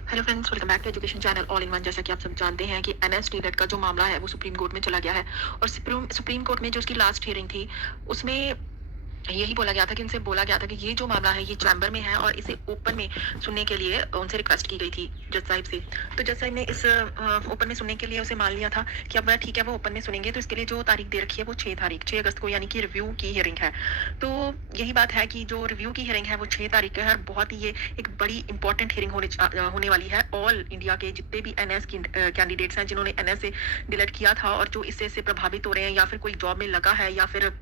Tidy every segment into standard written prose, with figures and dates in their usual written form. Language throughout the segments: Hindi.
Hello friends, welcome back to education channel all in one. जैसा कि आप सब जानते हैं कि एनएस टीनेट का जो मामला है वो सुप्रीम कोर्ट में चला गया है और सुप्रीम कोर्ट में जो उसकी लास्ट हियरिंग थी उसमें यही बोला गया था कि उनसे बोला गया था कि ये जो मामला है ये चैम्बर में है और इसे ओपन में सुनने के लिए उनसे रिक्वेस्ट की गई थी जज साहिब से। तो जज साहिब ने इस ओपन में सुनने के लिए उसे मान लिया था कि अब ठीक है वो ओपन में सुनेंगे। तो इसके लिए जो तारीख दे रखी है वो 6 अगस्त को, यानी कि रिव्यू की हियरिंग है। तो यही बात है कि जो रिव्यू की हियरिंग है वो 6 तारीख को है और बहुत ही ये एक बड़ी इंपॉर्टेंट हियरिंग होने वाली है। ऑल इंडिया के जितने भी एनएस कैंडिडेट्स हैं जिन्होंने एनएस से डिलीट किया था और जो इससे प्रभावित हो रहे हैं या फिर कोई जॉब में लगा है या फिर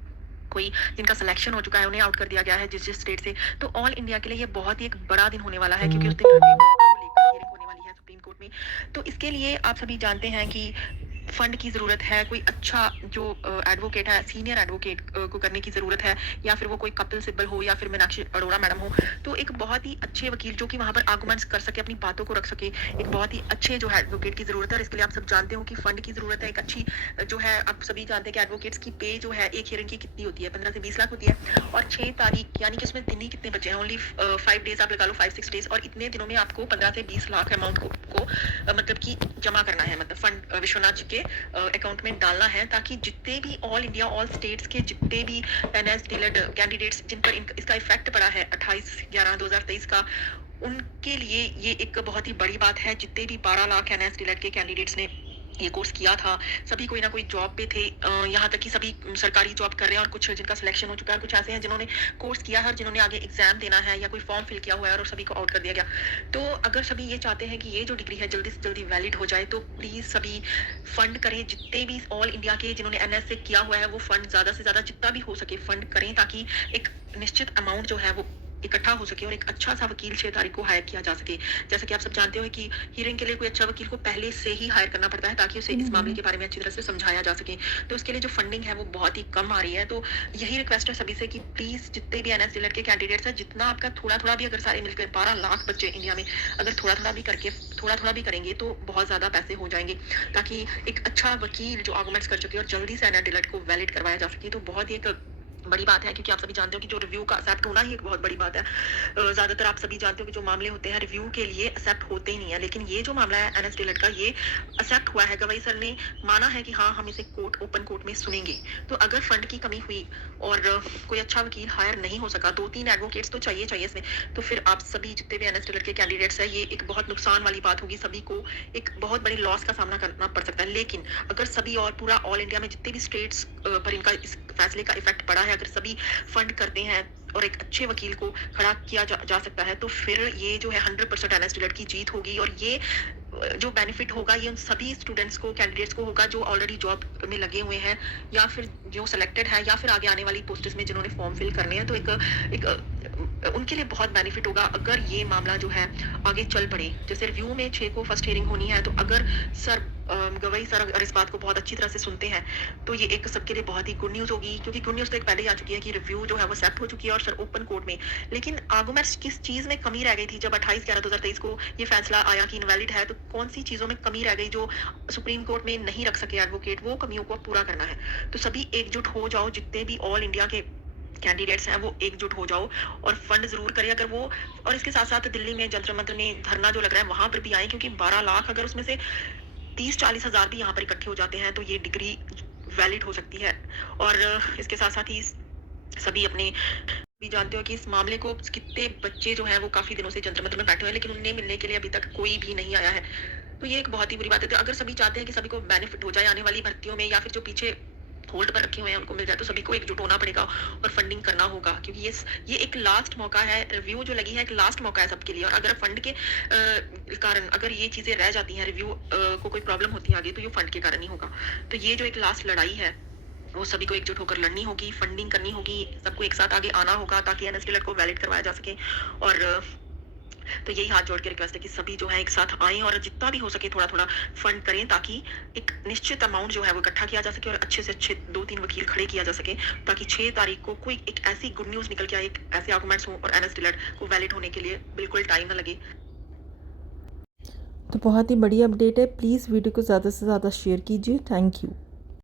कोई जिनका सिलेक्शन हो चुका है उन्हें आउट कर दिया गया है जिस जिस स्टेट से। तो ऑल इंडिया के लिए ये बहुत ही एक बड़ा दिन होने वाला है क्योंकि उस दिन रिव्यू को लेकर हियरिंग होने वाली है सुप्रीम कोर्ट में। तो इसके लिए आप सभी जानते हैं कि फंड की ज़रूरत है, कोई अच्छा जो एडवोकेट है, सीनियर एडवोकेट को करने की ज़रूरत है, या फिर वो कोई कपिल सिब्बल हो या फिर मीनाक्षी अरोड़ा मैडम हो। तो एक बहुत ही अच्छे वकील जो कि वहाँ पर आर्गुमेंट्स कर सके, अपनी बातों को रख सके, एक बहुत ही अच्छे जो है एडवोकेट की ज़रूरत है। और इसके लिए आप सब जानते हो कि फंड की ज़रूरत है। एक अच्छी जो है, आप सभी जानते हैं कि एडवोकेट्स की पे जो है एक हियरिंग की कितनी होती है, 15 से 20 लाख होती है। और 6 तारीख यानी कि उसमें दिन ही कितने बचे हैं, ओनली 5 डेज आप लगा लो, 5-6 डेज, और इतने दिनों में आपको 15 से 20 लाख अमाउंट को मतलब कि जमा करना है, मतलब फंड विश्वनाथ जी के अकाउंट में डालना है, ताकि जितने भी ऑल इंडिया ऑल स्टेट्स के जितने भी एनएस डिलेड कैंडिडेट्स जिन पर इसका इफेक्ट पड़ा है 28/11/2023 का, उनके लिए ये एक बहुत ही बड़ी बात है। जितने भी 12 लाख एनएस डिलेड के कैंडिडेट्स ने ये कोर्स किया था, सभी कोई ना कोई जॉब पे थे, यहाँ तक कि सभी सरकारी जॉब कर रहे हैं और कुछ जिनका सिलेक्शन हो चुका है, कुछ ऐसे हैं जिन्होंने कोर्स किया है और जिन्होंने आगे एग्जाम देना है या कोई फॉर्म फिल किया हुआ है और सभी को आउट कर दिया गया। तो अगर सभी ये चाहते हैं कि ये जो डिग्री है जल्दी से जल्दी वैलिड हो जाए, तो प्लीज सभी फंड करें। जितने भी ऑल इंडिया के जिन्होंने एनएस से किया हुआ है वो फंड ज्यादा से ज्यादा जितना भी हो सके फंड करें, ताकि एक निश्चित अमाउंट जो है वो इकट्ठा हो सके और एक अच्छा सा वकील 6 तारीख को हायर किया जा सके। जैसा कि आप सब जानते हो कि हियरिंग के लिए कोई अच्छा वकील को पहले से ही हायर करना पड़ता है ताकि उसे इस मामले के बारे में अच्छी तरह से समझाया जा सके। तो उसके लिए जो फंडिंग है वो बहुत ही कम आ रही है। तो यही रिक्वेस्ट है सभी से कि प्लीज जितने भी एनएस के कैंडिडेट्स हैं, जितना आपका थोड़ा थोड़ा भी अगर सारे मिलकर 12 लाख बच्चे इंडिया में अगर थोड़ा थोड़ा भी करके थोड़ा थोड़ा भी करेंगे तो बहुत ज्यादा पैसे हो जाएंगे, ताकि एक अच्छा वकील जो आर्गुमेंट्स कर सके और जल्दी से एनएस डिलेट को वैलिड करवाया जा सके। तो बहुत ही एक बड़ी बात है, क्योंकि आप सभी जानते हो कि जो रिव्यू का एक्सेप्ट होना ही एक बहुत बड़ी बात है। ज्यादातर आप सभी जानते हो कि जो मामले होते हैं रिव्यू के लिए एक्सेप्ट होते ही नहीं है, लेकिन ये जो मामला है एनएस डिलेट का, ये एक्सेप्ट हुआ है। गवाही सर ने माना है कि हाँ हम इसे कोर्ट ओपन कोर्ट में सुनेंगे। तो अगर फंड की कमी हुई और कोई अच्छा वकील हायर नहीं हो सका, 2-3 एडवोकेट्स तो चाहिए चाहिए इसमें, तो फिर आप सभी जितने भी एनएस डिलेट के कैंडिडेट्स है, ये एक बहुत नुकसान वाली बात होगी। सभी को एक बहुत बड़ी लॉस का सामना करना पड़ सकता है। लेकिन अगर सभी और पूरा ऑल इंडिया में जितने भी स्टेट्स पर इनका इस फैसले का इफेक्ट पड़ा है, अगर सभी फंड करते हैं और एक अच्छे वकील को खड़ा किया जा सकता है, तो फिर ये जो है 100% एनएस डिलेट की जीत होगी। और ये जो बेनिफिट होगा ये उन सभी स्टूडेंट्स को, कैंडिडेट्स को होगा जो ऑलरेडी जॉब में लगे हुए हैं या फिर जो सिलेक्टेड है या फिर आगे आने वाली पोस्ट्स में जिन्होंने फॉर्म फिल करने हैं। तो एक उनके लिए बहुत बेनिफिट होगा अगर ये मामला जो है आगे चल पड़े। जैसे रिव्यू में 6 को फर्स्ट हियरिंग होनी है, तो अगर सर गवाही सर अगर इस बात को बहुत अच्छी तरह से सुनते हैं तो ये एक सबके लिए बहुत ही गुड न्यूज होगी। क्योंकि गुड न्यूज तो एक पहले ही आ चुकी है कि रिव्यू जो है वो एक्सेप्ट हो चुकी है और सर ओपन कोर्ट में। लेकिन आर्गुमेंट्स किस चीज में कमी रह गई थी जब 28/11/2023 को ये फैसला आया कि इनवैलिड है, तो कौन सी चीजों में कमी रह गई जो सुप्रीम कोर्ट में नहीं रख सके एडवोकेट, वो कमियों को पूरा करना है। तो सभी एकजुट हो जाओ, जितने भी ऑल इंडिया के कैंडिडेट्स हैं वो एकजुट हो जाओ और फंड जरूर करें अगर वो। और इसके साथ साथ दिल्ली में जंतर मंतर में धरना जो लग रहा है वहां पर भी आए, क्योंकि 12 लाख अगर उसमें से 30-40 हजार भी यहाँ पर इकट्ठे हो जाते हैं तो ये डिग्री वैलिड हो सकती है। और इसके साथ साथ ही सभी अपने भी जानते हो कि इस मामले को कितने बच्चे जो हैं वो काफी दिनों से जंतर मंतर में बैठे हुए हैं, लेकिन उन्हें मिलने के लिए अभी तक कोई भी नहीं आया है। तो ये एक बहुत ही बुरी बात है। तो अगर सभी चाहते हैं कि सभी को बेनिफिट हो जाए आने वाली भर्तियों में, या फिर जो पीछे होल्ड पर रखे हुए हैं उनको मिल जाए, तो सभी को एकजुट होना पड़ेगा और फंडिंग करना होगा। क्योंकि ये एक लास्ट मौका है, रिव्यू जो लगी है एक लास्ट मौका है सबके लिए। और अगर फंड के कारण अगर ये चीजें रह जाती हैं, रिव्यू को कोई प्रॉब्लम होती है आगे, तो ये फंड के कारण ही होगा। तो ये जो एक लास्ट लड़ाई है वो सभी को एकजुट होकर लड़नी होगी, फंडिंग करनी होगी, सबको एक साथ आगे आना होगा ताकि एनएस डिलेट को वैलिड करवाया जा सके। और तो यही हाथ जोड़ के रिक्वेस्ट है कि सभी जो है एक साथ आएं और जितना भी हो सके थोड़ा थोड़ा फंड करें, ताकि एक निश्चित अमाउंट जो है वो इकट्ठा किया जा सके और अच्छे से अच्छे 2-3 वकील खड़े किया जा सके, ताकि 6 तारीख को कोई एक ऐसी गुड न्यूज निकल के आए, एक ऐसे आर्गुमेंट्स हो और एनएस डिलेट को वैलिड होने के लिए बिल्कुल टाइम ना लगे। तो बहुत ही बड़ी अपडेट है, प्लीज़ वीडियो को ज़्यादा से ज़्यादा शेयर कीजिए। Thank you.